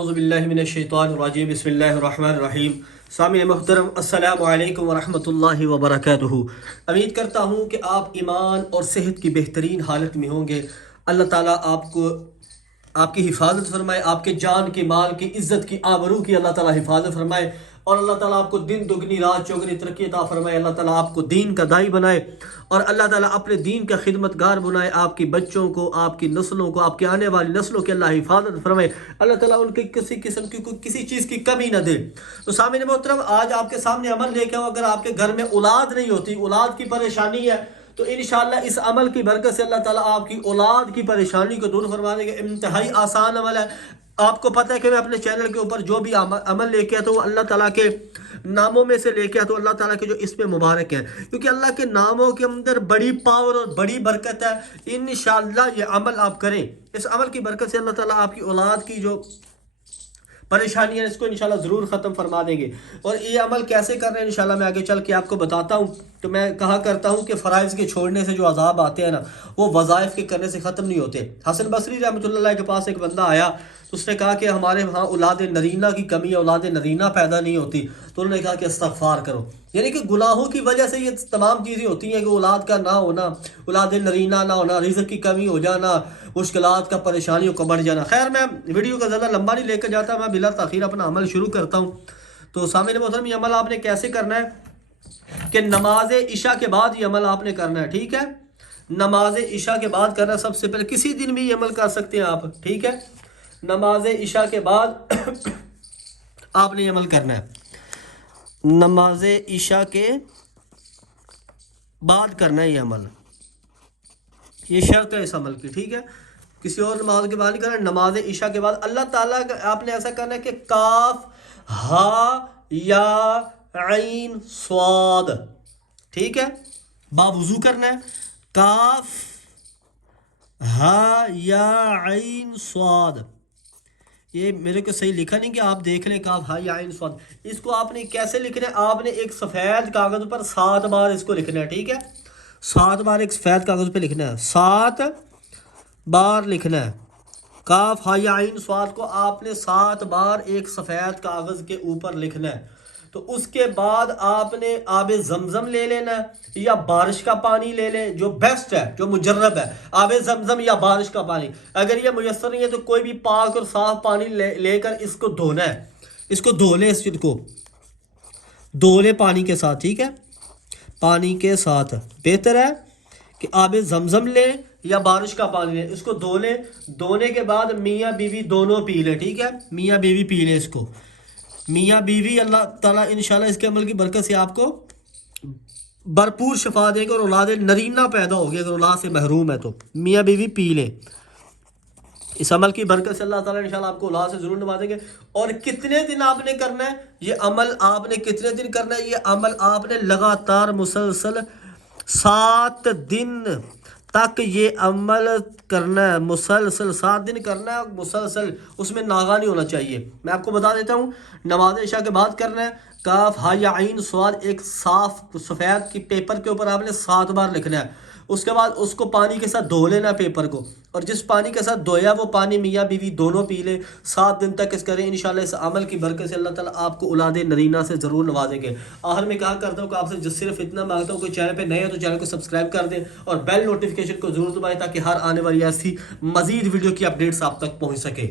اعوذ باللہ من الشیطان الرجیم بسم اللہ الرحمن الرحیم. سامعین محترم السلام علیکم ورحمۃ اللہ وبرکاتہ. امید کرتا ہوں کہ آپ ایمان اور صحت کی بہترین حالت میں ہوں گے. اللہ تعالیٰ آپ کی حفاظت فرمائے، آپ کے جان کی، مال کی، عزت کی، آبرو کی اللہ تعالیٰ حفاظت فرمائے، اور اللہ تعالیٰ آپ کو دن دگنی رات چوگنی ترقی عطا فرمائے. اللہ تعالیٰ آپ کو دین کا داعی بنائے اور اللہ تعالیٰ اپنے دین کا خدمتگار بنائے. آپ کی بچوں کو، آپ کی نسلوں کو، آپ کی آنے والی نسلوں کی اللہ حفاظت فرمائے. اللہ تعالیٰ ان کی کسی قسم کی کسی چیز کی کمی نہ دے. تو سامعین محترم، آج آپ کے سامنے عمل لے کے آؤ. اگر آپ کے گھر میں اولاد نہیں ہوتی، اولاد کی پریشانی ہے، تو انشاءاللہ اس عمل کی برکت سے اللہ تعالیٰ آپ کی اولاد کی پریشانی کو دور فرما دے گا. انتہائی آسان عمل ہے. آپ کو پتہ ہے کہ میں اپنے چینل کے اوپر جو بھی عمل لے کے آتا ہوں وہ اللہ تعالیٰ کے ناموں میں سے لے کے آتا ہوں. اللہ تعالیٰ کے جو اس میں مبارک ہے، کیونکہ اللہ کے ناموں کے اندر بڑی پاور اور بڑی برکت ہے. انشاءاللہ یہ عمل آپ کریں، اس عمل کی برکت سے اللہ تعالیٰ آپ کی اولاد کی جو پریشانی ہے اس کو انشاءاللہ ضرور ختم فرما دیں گے. اور یہ عمل کیسے کر رہے ہیں انشاءاللہ میں آگے چل کے آپ کو بتاتا ہوں. تو میں کہا کرتا ہوں کہ فرائض کے چھوڑنے سے جو عذاب آتے ہیں نا، وہ وظائف کے کرنے سے ختم نہیں ہوتے. حسن بصری رحمۃ اللہ علیہ کے پاس ایک بندہ آیا تو اس نے کہا کہ ہمارے وہاں اولاد نرینہ کی کمی ہے، اولاد نرینہ پیدا نہیں ہوتی. تو انہوں نے کہا کہ استغفار کرو. یعنی کہ گناہوں کی وجہ سے یہ تمام چیزیں ہوتی ہیں کہ اولاد کا نہ ہونا، اولاد نرینہ نہ ہونا، رزق کی کمی ہو جانا، مشکلات کا، پریشانیوں کا بڑھ جانا. خیر، میں ویڈیو کا زیادہ لمبا نہیں لے کے جاتا، میں بلا تاخیر اپنا عمل شروع کرتا ہوں. تو سامعین محترم، یہ عمل آپ نے کیسے کرنا ہے کہ نماز عشاء کے بعد یہ عمل آپ نے کرنا ہے. ٹھیک ہے، نماز عشاء کے بعد کرنا. سب سے پہلے کسی دن بھی یہ عمل کر سکتے ہیں آپ. ٹھیک ہے، نماز عشاء کے بعد آپ نے یہ عمل کرنا ہے. نماز عشاء کے بعد کرنا ہے یہ عمل، یہ شرط ہے اس عمل کی. ٹھیک ہے، کسی اور نماز کے بعد نہیں کرنا، نماز عشاء کے بعد. اللہ تعالیٰ آپ نے ایسا کرنا ہے کہ کاف ہا یا عین صاد، ٹھیک ہے، باوضو کرنا ہے. کاف ہا یا عین صاد، یہ میرے کو صحیح لکھا نہیں کہ آپ دیکھ لیں. کاف ہا یا عین صاد، اس کو آپ نے کیسے لکھنا ہے؟ آپ نے ایک سفید کاغذ پر 7 بار اس کو لکھنا ہے. ٹھیک ہے، 7 بار ایک سفید کاغذ پہ لکھنا ہے، 7 بار لکھنا ہے. کاف ہا یا عین صاد کو آپ نے 7 بار ایک سفید کاغذ کے اوپر لکھنا ہے. تو اس کے بعد آپ نے آب زمزم لے لینا ہے یا بارش کا پانی لے لیں، جو بیسٹ ہے، جو مجرب ہے، آب زمزم یا بارش کا پانی. اگر یہ میسر نہیں ہے تو کوئی بھی پاک اور صاف پانی لے کر اس کو دھونا ہے. اس کو دھو لیں، اس چیز کو دھو لیں پانی کے ساتھ. ٹھیک ہے، پانی کے ساتھ بہتر ہے کہ آب زمزم لیں یا بارش کا پانی لیں. اس کو دھو لیں. دھونے کے بعد میاں بیوی دونوں پی لیں. ٹھیک ہے، میاں بیوی پی لیں اس کو. میاں بیوی اللہ تعالیٰ انشاءاللہ اس کے عمل کی برکت سے آپ کو بھرپور شفا دے گا اور اولاد نرینہ پیدا ہوگی. اگر اولاد سے محروم ہے تو میاں بیوی پی لیں. اس عمل کی برکت سے اللہ تعالیٰ انشاءاللہ آپ کو اولاد سے ضرور نوازیں گے. اور کتنے دن آپ نے کرنا ہے یہ عمل؟ آپ نے کتنے دن کرنا ہے یہ عمل؟ آپ نے لگاتار مسلسل 7 دن تک یہ عمل کرنا ہے. مسلسل 7 دن کرنا ہے، مسلسل، اس میں ناغہ نہیں ہونا چاہیے. میں آپ کو بتا دیتا ہوں، نماز عشاء کے بعد کرنا ہے. کاف ہا یا عین صاد ایک صاف سفید کی پیپر کے اوپر آپ نے 7 بار لکھنا ہے. اس کے بعد اس کو پانی کے ساتھ دھو لینا پیپر کو، اور جس پانی کے ساتھ دھویا وہ پانی میاں بیوی دونوں پی لیں. 7 دن تک اس کریں. انشاءاللہ اس عمل کی برکت سے اللہ تعالیٰ آپ کو اولاد نرینہ سے ضرور نوازیں گے. آخر میں کہا کرتا ہوں کہ آپ سے صرف اتنا مانگتا ہوں، کوئی چینل پہ نئے ہو تو چینل کو سبسکرائب کر دیں اور بیل نوٹیفیکیشن کو ضرور دبائیں تاکہ ہر آنے والی ایسی مزید ویڈیو کی اپڈیٹس آپ تک پہنچ سکے.